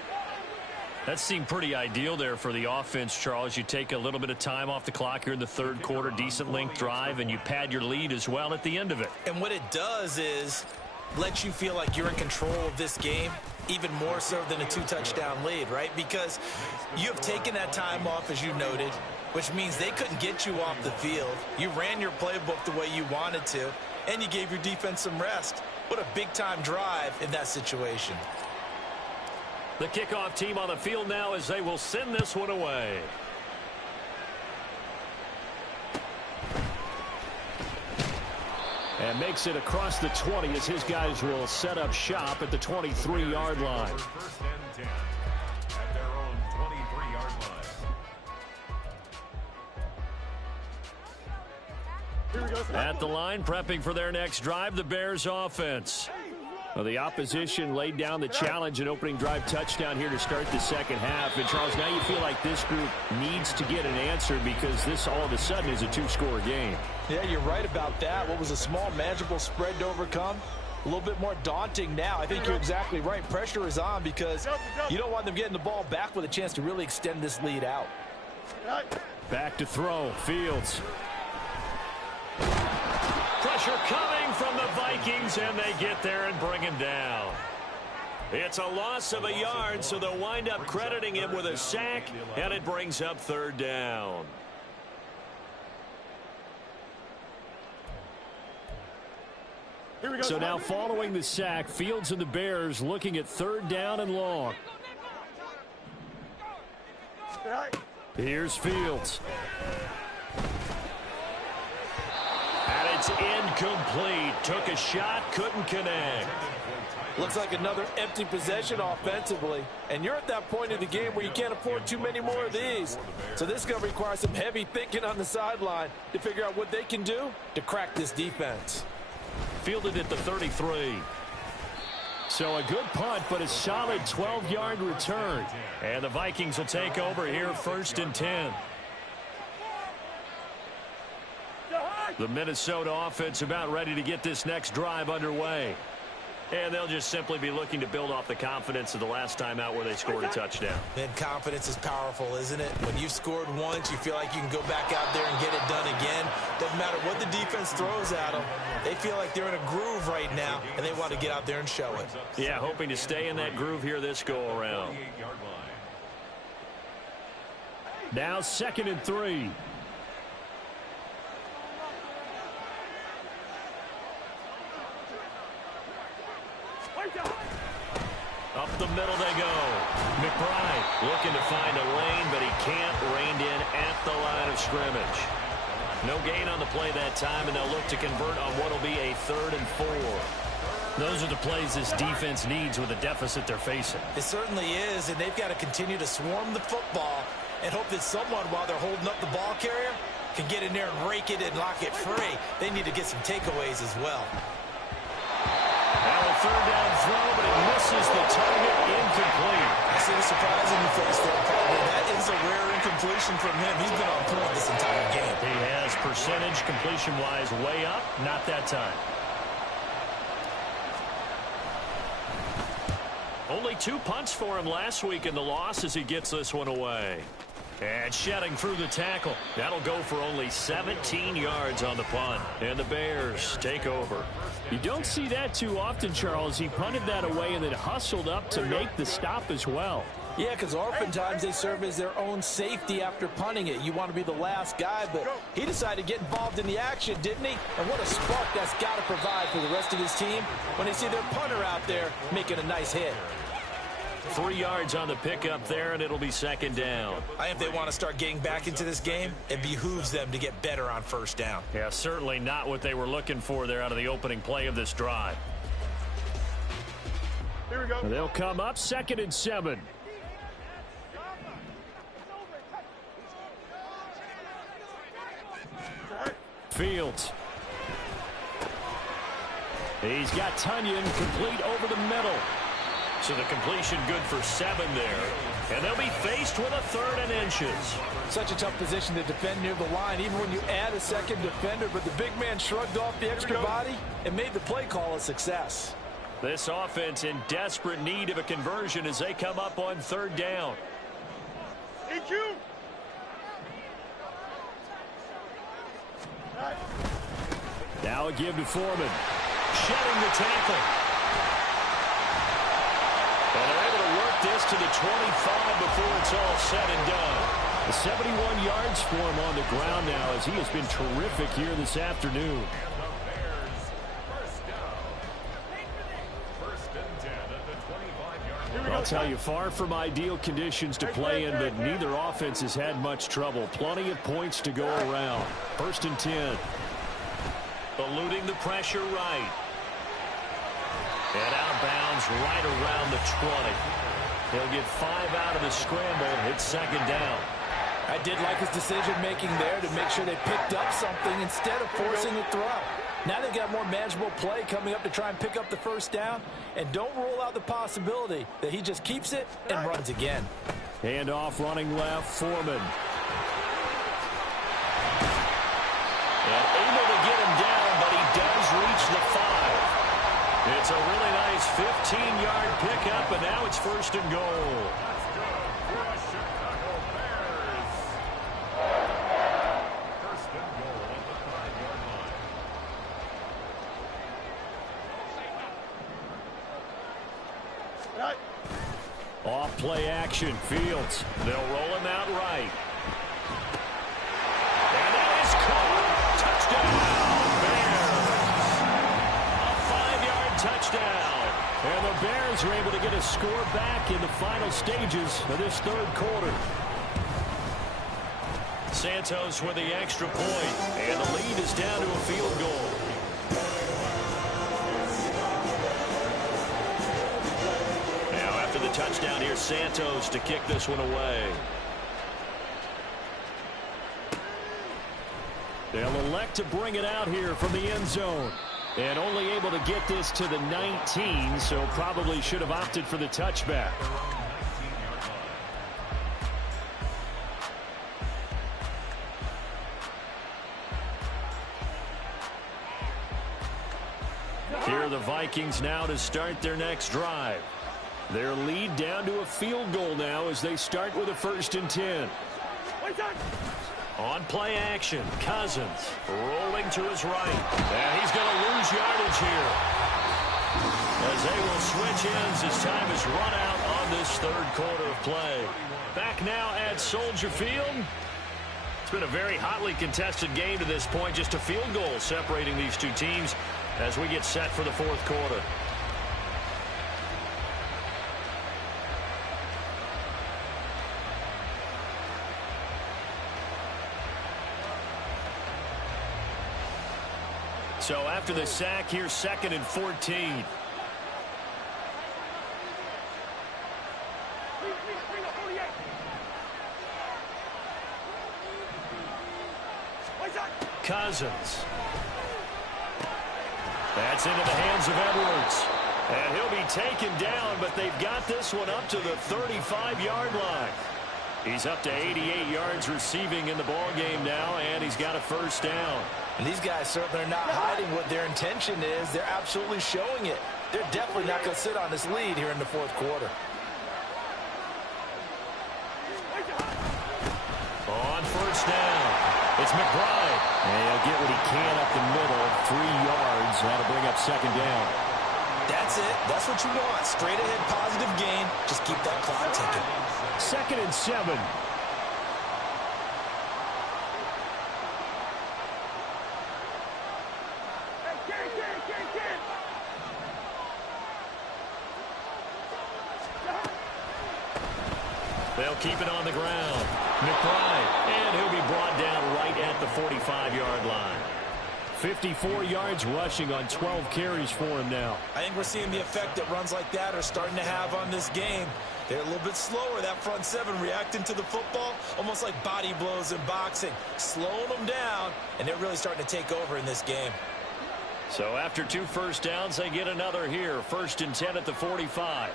That seemed pretty ideal there for the offense, Charles. You take a little bit of time off the clock here in the third quarter, decent length drive, and you pad your lead as well at the end of it. And what it does is let you feel like you're in control of this game, even more so than a 2-touchdown lead, right? Because you have taken that time off, as you noted, which means they couldn't get you off the field. You ran your playbook the way you wanted to, and you gave your defense some rest. What a big-time drive in that situation. The kickoff team on the field now as they will send this one away. And makes it across the 20 as his guys will set up shop at the 23-yard line. First and 10 at their own 23-yard line. At the line, prepping for their next drive, the Bears offense. Well, the opposition laid down the challenge and opening drive touchdown here to start the second half. And, Charles, now you feel like this group needs to get an answer because this all of a sudden is a two-score game. Yeah, you're right about that. What was a small, manageable spread to overcome? A little bit more daunting now. I think you're exactly right. Pressure is on because you don't want them getting the ball back with a chance to really extend this lead out. Back to throw. Fields. Pressure coming from the Vikings, and they get there and bring him down. It's a loss of a yard, so they'll wind up crediting him with a sack, and it brings up third down. So now following the sack, Fields and the Bears looking at third down and long. Here's Fields. And it's incomplete. Took a shot, couldn't connect. Looks like another empty possession offensively. And you're at that point in the game where you can't afford too many more of these. So this is going to require some heavy thinking on the sideline to figure out what they can do to crack this defense. Fielded at the 33. So a good punt, but a solid 12-yard return. And the Vikings will take over here, 1st and 10. The Minnesota offense about ready to get this next drive underway. And they'll just simply be looking to build off the confidence of the last time out where they scored a touchdown. And confidence is powerful, isn't it? When you've scored once, you feel like you can go back out there and get it done again. Doesn't matter what the defense throws at them. They feel like they're in a groove right now, and they want to get out there and show it. Yeah, hoping to stay in that groove here this go-around. Now 2nd and 3. Up the middle they go. McBride looking to find a lane, but he can't. Reined in at the line of scrimmage. No gain on the play that time, and they'll look to convert on what will be a 3rd and 4. Those are the plays this defense needs with the deficit they're facing. It certainly is, and they've got to continue to swarm the football and hope that someone, while they're holding up the ball carrier, can get in there and rake it and lock it free. They need to get some takeaways as well. Now a 3rd down throw, but it misses the target. Incomplete. I see the surprise in your face there, partner. That is a rare incompletion from him. He's been on point this entire game. He has percentage completion-wise way up. Not that time. Only 2 punts for him last week in the loss as he gets this one away. And shedding through the tackle. That'll go for only 17 yards on the punt. And the Bears take over. You don't see that too often, Charles. He punted that away and then hustled up to make the stop as well. Yeah, because oftentimes they serve as their own safety after punting it. You want to be the last guy, but he decided to get involved in the action, didn't he? And what a spark that's got to provide for the rest of his team when they see their punter out there making a nice hit. 3 yards on the pickup there, and it'll be 2nd down. If they want to start getting back into this game, it behooves them to get better on 1st down. Yeah, certainly not what they were looking for there out of the opening play of this drive. Here we go. They'll come up 2nd and 7. Fields. He's got Tunyon complete over the middle. So the completion good for 7 there. And they'll be faced with a 3rd and inches. Such a tough position to defend near the line, even when you add a second defender. But the big man shrugged off the extra body and made the play call a success. This offense in desperate need of a conversion as they come up on 3rd down. EQ. Now a give to Foreman. Shedding the tackle. And they're able to work this to the 25 before it's all said and done. 71 yards for him on the ground now as he has been terrific here this afternoon. I'll tell you, far from ideal conditions to play in, but neither offense has had much trouble. Plenty of points to go around. 1st and 10. Eluding the pressure right. And out of bounds right around the 20. He'll get 5 out of the scramble. It's 2nd down. I did like his decision-making there to make sure they picked up something instead of forcing the throw. Now they've got more manageable play coming up to try and pick up the first down. And don't rule out the possibility that he just keeps it and runs again. Hand off running left, Foreman. And able to get him down, but he does reach the 5. It's a really nice 15-yard pickup, and now it's 1st and goal. Off play action, Fields. They'll roll him out right. And that is caught. Touchdown, Bears. A 5-yard touchdown. And the Bears are able to get a score back in the final stages of this 3rd quarter. Santos with the extra point, and the lead is down to a field goal. After the touchdown, here's Santos to kick this one away. They'll elect to bring it out here from the end zone. And only able to get this to the 19, so probably should have opted for the touchback. Here are the Vikings now to start their next drive. Their lead down to a field goal now as they start with a 1st and 10. On play action, Cousins rolling to his right. And he's going to lose yardage here, as they will switch ends as time is run out on this 3rd quarter of play. Back now at Soldier Field. It's been a very hotly contested game to this point. Just a field goal separating these two teams as we get set for the 4th quarter. So after the sack, here's 2nd and 14. Cousins. That's into the hands of Edwards. And he'll be taken down, but they've got this one up to the 35-yard line. He's up to 88 yards receiving in the ballgame now, and he's got a 1st down. And these guys certainly are not hiding what their intention is. They're absolutely showing it. They're definitely not going to sit on this lead here in the 4th quarter. On 1st down, it's McBride. And he'll get what he can up the middle, 3 yards. That'll bring up 2nd down. That's it. That's what you want. Straight ahead positive gain. Just keep that clock ticking. 2nd and 7. They'll keep it on the ground. McBride, and he'll be brought down right at the 45-yard line. 54 yards rushing on 12 carries for him now. I think we're seeing the effect that runs like that are starting to have on this game. They're a little bit slower, that front 7, reacting to the football, almost like body blows in boxing, slowing them down, and they're really starting to take over in this game. So after 2 1st downs, they get another here. 1st and 10 at the 45.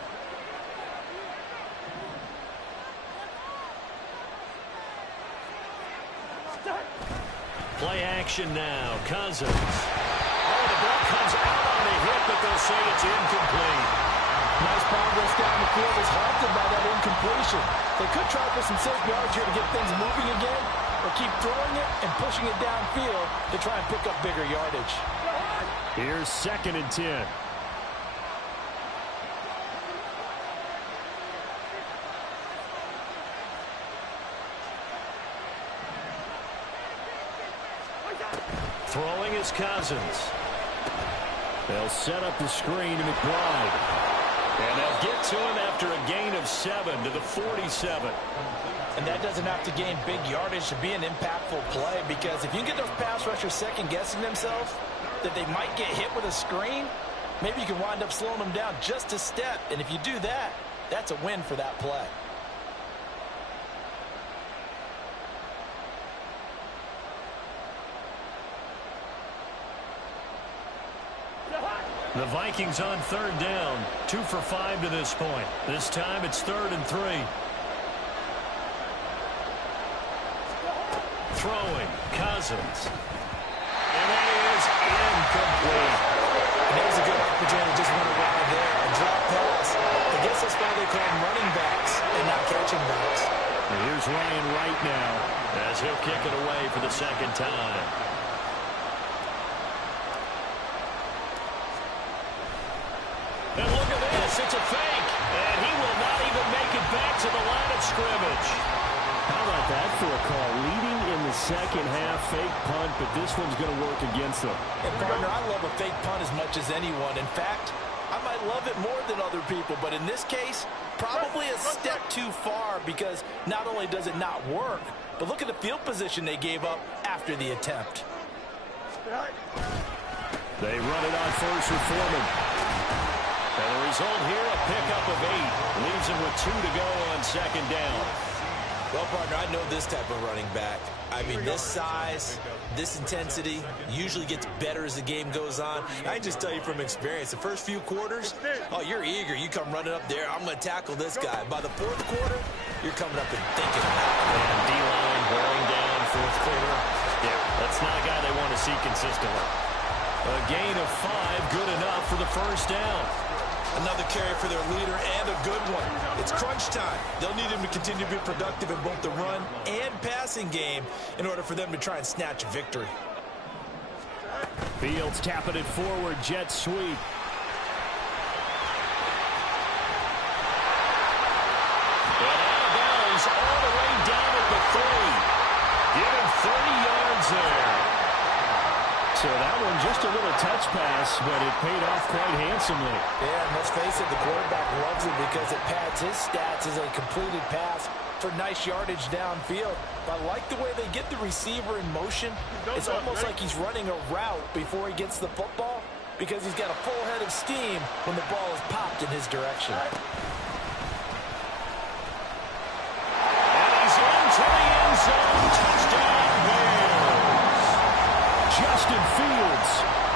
Play action now. Cousins. Oh, the ball comes out on the hit, but they'll say it's incomplete. Nice progress down the field is halted by that incompletion. They could try for some safe yards here to get things moving again, or keep throwing it and pushing it downfield to try and pick up bigger yardage. Here's 2nd and 10. Throwing is Cousins. They'll set up the screen to McBride. And they'll get to him after a gain of 7 to the 47. And that doesn't have to gain big yardage to be an impactful play, because if you get those pass rushers second-guessing themselves that they might get hit with a screen, maybe you can wind up slowing them down just a step. And if you do that, that's a win for that play. The Vikings on third down. 2 for 5 to this point. This time it's 3rd and 3. Throwing. Cousins. And that is incomplete. And there's a good opportunity to just run around there and drop pass. I guess that's why they call them running backs and not catching backs. And here's Ryan Wright now as he'll kick it away for the second time. And look at this. It's a fake. And he will not even make it back to the line of scrimmage. How about that for a call? Leading in the second half, fake punt, but this one's going to work against them. And partner, I love a fake punt as much as anyone. In fact, I might love it more than other people, but in this case, probably a step too far because not only does it not work, but look at the field position they gave up after the attempt. They run it on first with Foreman. And the result here, a pickup of 8. Leaves him with 2 to go on second down. Well, partner, I know this type of running back. I mean, this size, this intensity usually gets better as the game goes on. I can just tell you from experience, the first few quarters, oh, you're eager. You come running up there, I'm going to tackle this guy. By the 4th quarter, you're coming up and thinking about it. And D-line wearing down 4th quarter. Yeah, that's not a guy they want to see consistently. A gain of 5, good enough for the first down. Another carry for their leader and a good one. It's crunch time. They'll need him to continue to be productive in both the run and passing game in order for them to try and snatch a victory. Fields tapping it forward, jet sweep. And out of bounds all the way down at the 3. Give him 30 yards there. So that one just a little touch pass, but it paid off quite handsomely. Yeah, and let's face it, the quarterback loves it because it pads his stats as a completed pass for nice yardage downfield. But I like the way they get the receiver in motion. It's almost like he's running a route before he gets the football because he's got a full head of steam when the ball is popped in his direction. And he's into the end zone. Touchdown, Bears. Justin Fields.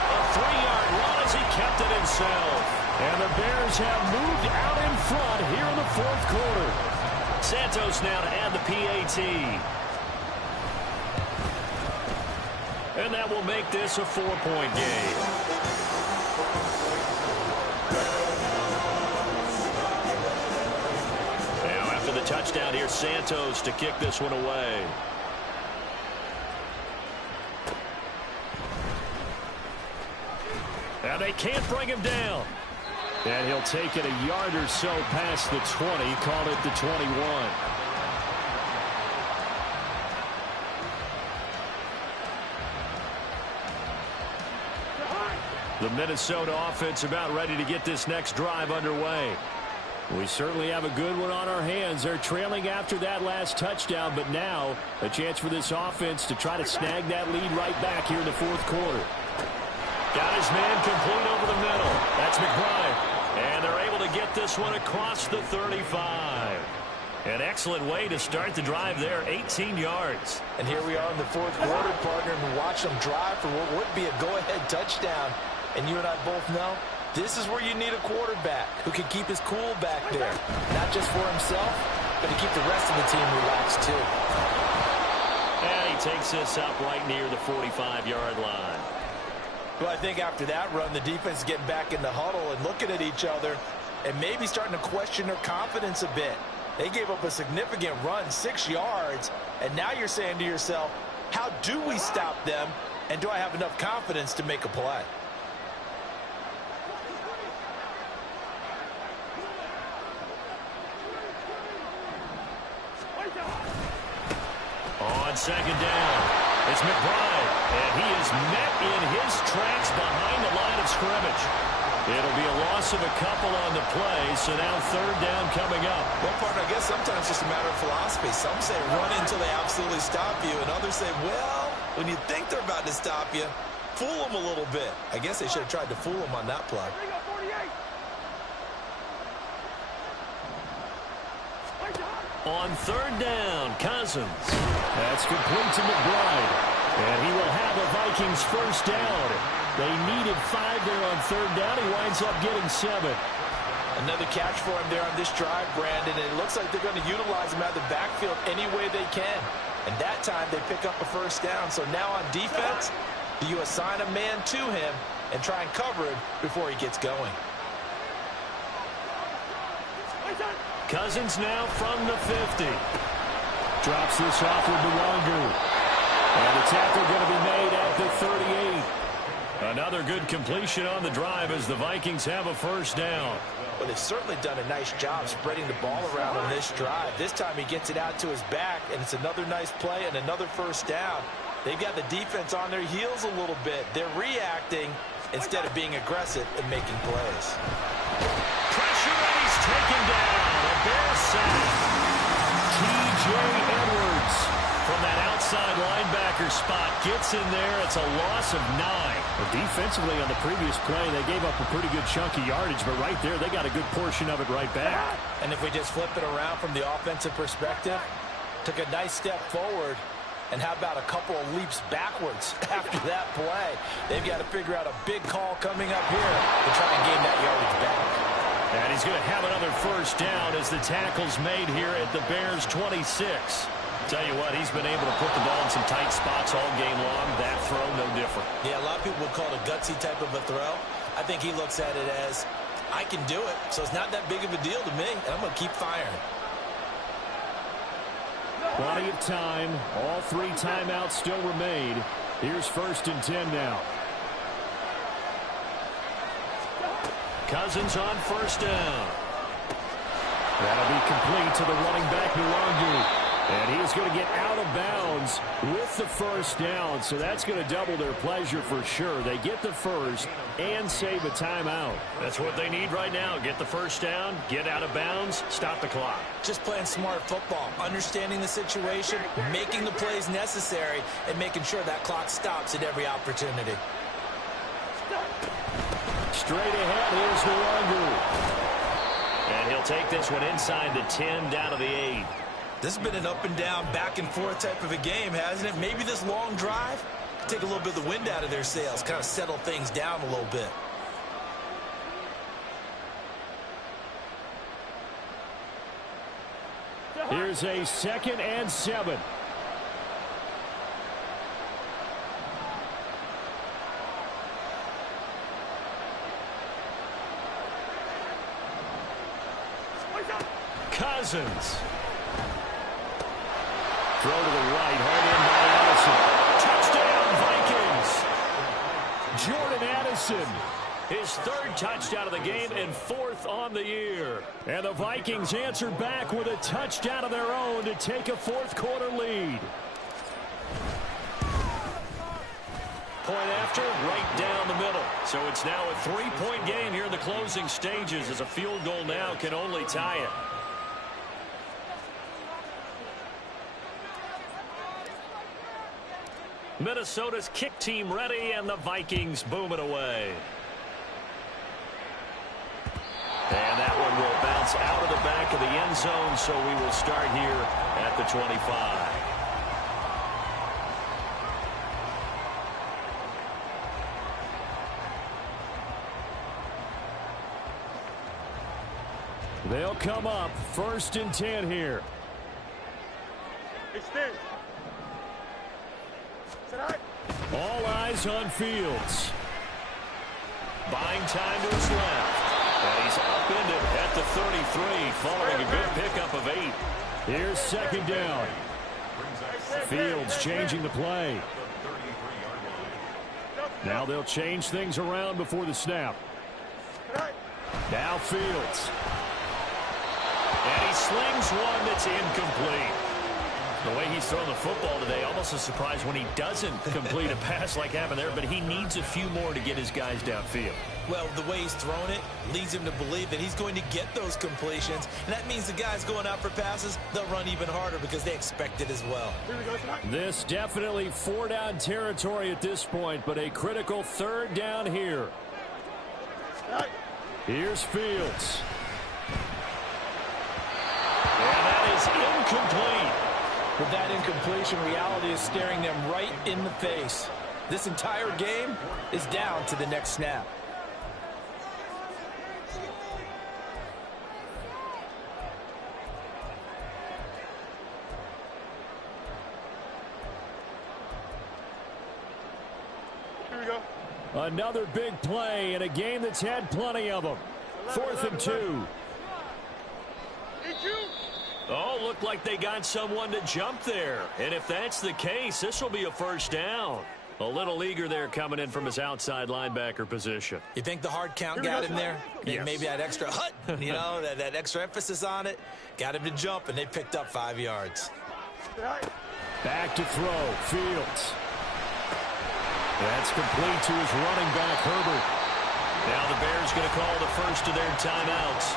A 3-yard run as he kept it himself. And the Bears have moved out in front here in the 4th quarter. Santos now to add the PAT. And that will make this a 4-point game. Now after the touchdown, here's Santos to kick this one away. And they can't bring him down. And he'll take it a yard or so past the 20, call it the 21. The Minnesota offense about ready to get this next drive underway. We certainly have a good one on our hands. They're trailing after that last touchdown, but now a chance for this offense to try to snag that lead right back here in the 4th quarter. Got his man complete over the middle. That's McBride. And they're able to get this one across the 35. An excellent way to start the drive there, 18 yards. And here we are in the 4th quarter, partner, and watch them drive for what would be a go-ahead touchdown. And you and I both know this is where you need a quarterback who can keep his cool back there. Not just for himself, but to keep the rest of the team relaxed too. And he takes this up right near the 45-yard line. Well, I think after that run, the defense is getting back in the huddle and looking at each other and maybe starting to question their confidence a bit. They gave up a significant run, 6 yards, and now you're saying to yourself, how do we stop them, and do I have enough confidence to make a play? On second down, it's McBride, and he is met in his tracks behind the line of scrimmage. It'll be a loss of a couple on the play, so now 3rd down coming up. Well, partner, I guess sometimes it's just a matter of philosophy. Some say run until they absolutely stop you, and others say, well, when you think they're about to stop you, fool them a little bit. I guess they should have tried to fool them on that play. On 3rd down, Cousins. That's complete to McBride. And he will have a Vikings first down. They needed 5 there on third down. He winds up getting 7. Another catch for him there on this drive, Brandon. And it looks like they're going to utilize him out of the backfield any way they can. And that time they pick up a first down. So now on defense, do you assign a man to him and try and cover him before he gets going? Cousins now from the 50. Drops this off with Nwangu. And the tackle going to be made at the 38. Another good completion on the drive as the Vikings have a first down. Well, they've certainly done a nice job spreading the ball around on this drive. This time he gets it out to his back, and it's another nice play and another first down. They've got the defense on their heels a little bit. They're reacting instead of being aggressive and making plays. Pressure, and he's taken down. A Bear sack. T.J. Edwards from that outside linebacker spot gets in there. It's a loss of 9. Well, defensively on the previous play, they gave up a pretty good chunk of yardage, but right there, they got a good portion of it right back. And if we just flip it around from the offensive perspective, took a nice step forward, and how about a couple of leaps backwards after that play? They've got to figure out a big call coming up here to try and gain that yardage back. And he's going to have another first down as the tackle's made here at the Bears' 26. Tell you what, he's been able to put the ball in some tight spots all game long. That throw, no different. Yeah, a lot of people would call it a gutsy type of a throw. I think he looks at it as, I can do it, so it's not that big of a deal to me, and I'm going to keep firing. Plenty of time. All 3 timeouts still remain. Here's 1st and 10 now. Cousins on first down. That'll be complete to the running back, Nwangu. And he's going to get out of bounds with the first down. So that's going to double their pleasure for sure. They get the first and save a timeout. That's what they need right now. Get the first down, get out of bounds, stop the clock. Just playing smart football, understanding the situation, making the plays necessary, and making sure that clock stops at every opportunity. Straight ahead, here's Nwangu. And he'll take this one inside the 10 down to the 8. This has been an up and down, back and forth type of a game, hasn't it? Maybe this long drive take a little bit of the wind out of their sails, kind of settle things down a little bit. Here's a 2nd and 7. Cousins. Throw to the right, hard in by Addison. Touchdown, Vikings. Jordan Addison. His 3rd touchdown of the game and 4th on the year. And the Vikings answer back with a touchdown of their own to take a 4th quarter lead. Point after, right down the middle. So it's now a 3-point game here in the closing stages as a field goal now can only tie it. Minnesota's kick team ready, and the Vikings boom it away. And that one will bounce out of the back of the end zone, so we will start here at the 25. They'll come up 1st and 10 here. All eyes on Fields. Buying time to his left. And he's upended at the 33 following a good pickup of 8. Here's 2nd down. Fields changing the play. Now they'll change things around before the snap. Now Fields. And he slings one that's incomplete. The way he's thrown the football today, almost a surprise when he doesn't complete a pass like happened there, but he needs a few more to get his guys downfield. Well, the way he's thrown it leads him to believe that he's going to get those completions, and that means the guys going out for passes, they'll run even harder because they expect it as well. This definitely 4-down territory at this point, but a critical 3rd down here. Here's Fields. And that is incomplete. With that incompletion, reality is staring them right in the face. This entire game is down to the next snap. Here we go. Another big play in a game that's had plenty of them. 4th and 2. Oh, looked like they got someone to jump there. And if that's the case, this will be a first down. A little eager there coming in from his outside linebacker position. You think the hard count got him there? Yes. Maybe that extra hut, you know, that extra emphasis on it. Got him to jump, and they picked up 5 yards. Back to throw. Fields. That's complete to his running back, Herbert. Now the Bears going to call the first of their timeouts,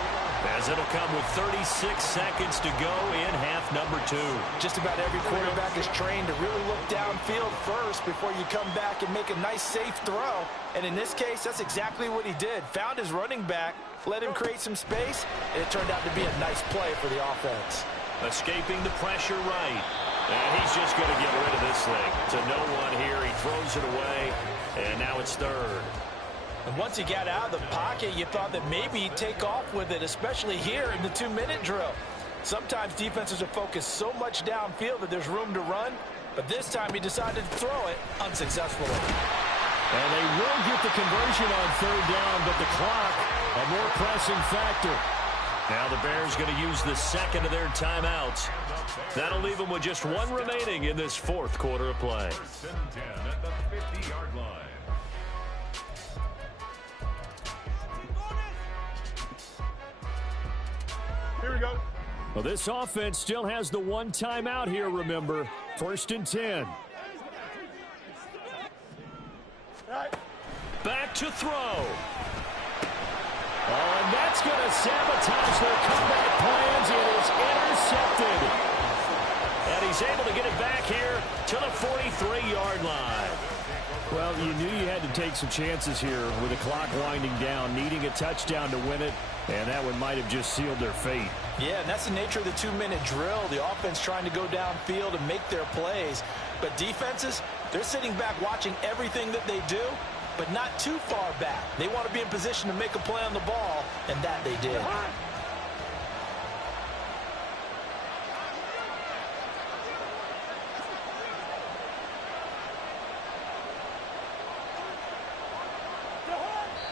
as it'll come with 36 seconds to go in half number 2. Just about every quarterback is trained to really look downfield first before you come back and make a nice, safe throw. And in this case, that's exactly what he did. Found his running back, let him create some space, and it turned out to be a nice play for the offense. Escaping the pressure right. And he's just going to get rid of this thing. To no one here. He throws it away, and now it's 3rd. And once he got out of the pocket, you thought that maybe he'd take off with it, especially here in the 2-minute drill. Sometimes defenses are focused so much downfield that there's room to run, but this time he decided to throw it unsuccessfully. And they will get the conversion on 3rd down, but the clock, a more pressing factor. Now the Bears going to use the second of their timeouts. That'll leave them with just 1 remaining in this 4th quarter of play. 1st and 10 at the 50-yard line. Here we go. Well, this offense still has the 1 timeout here, remember. 1st and 10. Back to throw. Oh, and that's going to sabotage their comeback plans. It is intercepted. And he's able to get it back here to the 43-yard line. Well, you knew you had to take some chances here with the clock winding down, needing a touchdown to win it, and that one might have just sealed their fate. Yeah, and that's the nature of the 2-minute drill. The offense trying to go downfield and make their plays. But defenses, they're sitting back watching everything that they do, but not too far back. They want to be in position to make a play on the ball, and that they did.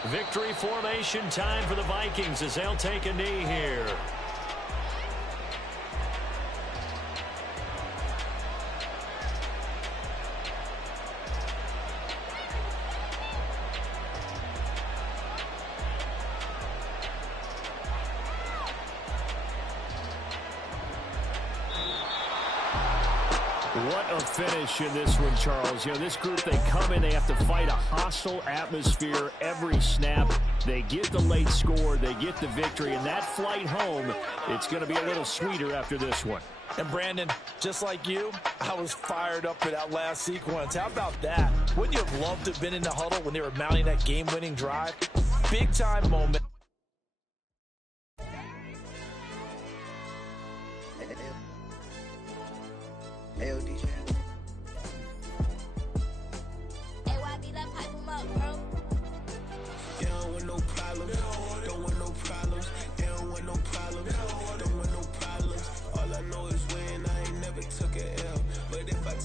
Victory formation time for the Vikings as they'll take a knee here. What a finish in this one, Charles. You know, this group, they come in, they have to fight a hostile atmosphere every snap. They get the late score, they get the victory, and that flight home, it's going to be a little sweeter after this one. And Brandon, just like you, I was fired up for that last sequence. How about that? Wouldn't you have loved to have been in the huddle when they were mounting that game-winning drive? Big-time moment.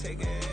Take it.